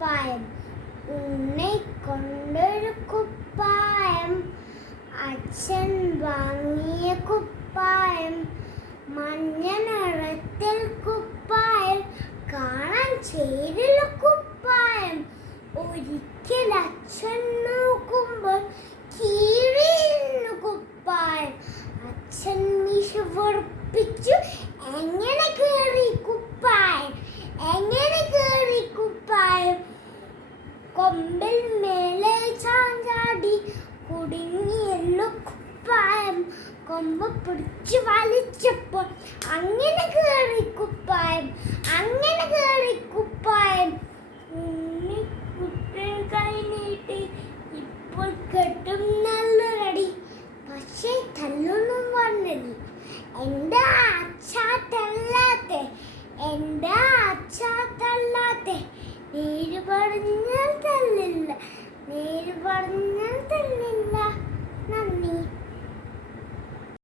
കുപ്പായം, ഉണ്ണി കൊണ്ടൊരു കുപ്പായം, അച്ഛൻ വാങ്ങിയ കുപ്പായം, മഞ്ഞ നിറത്തിൽ കുപ്പായം, കാണാൻ ചേരുള്ള കുപ്പായം. ഒരിക്കൽ അച്ഛൻ നോക്കുമ്പോൾ കീറിയിരുന്നു കുപ്പായം. അച്ഛൻ മീശ ഉറപ്പിച്ചു, എങ്ങനെ കീറി കുപ്പായം, എങ്ങനെ കീറി കുപ്പായം. കൊമ്പിൽ മേലെ ചാഞ്ചാടി കുടുങ്ങിയല്ലോ കുപ്പായം. കൊമ്പ് പിടിച്ചു വലിച്ചപ്പോൾ അങ്ങനെ കീറി കുപ്പായം, അങ്ങനെ കീറി കുപ്പായം. ഉണ്ണിക്കുട്ടൻ കൈ നീട്ടി, ഇപ്പോൾ കെട്ടും നല്ലൊരടി. പക്ഷേ തല്ലൊന്നും വന്നില്ല. എൻ്റെ അച്ഛാത്തല്ലാത്തെ, എൻ്റെ അച്ഛാത്തല്ലാത്തെ. നേര് പറഞ്ഞാൽ തല്ലില്ല, നേര് പറഞ്ഞാൽ